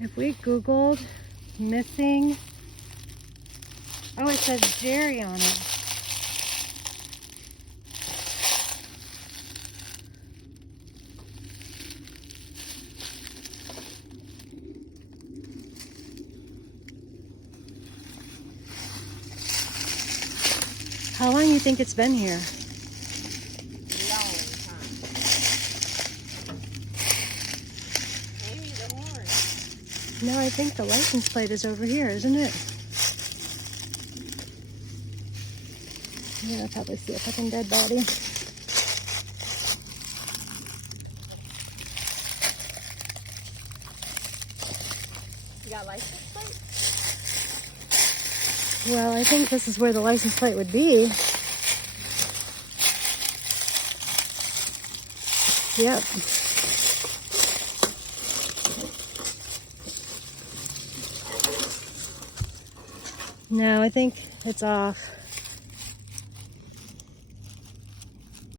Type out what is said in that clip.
If we Googled missing, oh, it says Jerry on it. How long do you think it's been here? Long time. Maybe the horn. No, I think the license plate is over here, isn't it? Yeah, I'll probably see a fucking dead body. You got license plate? Well, I think this is where the license plate would be. Yep. No, I think it's off.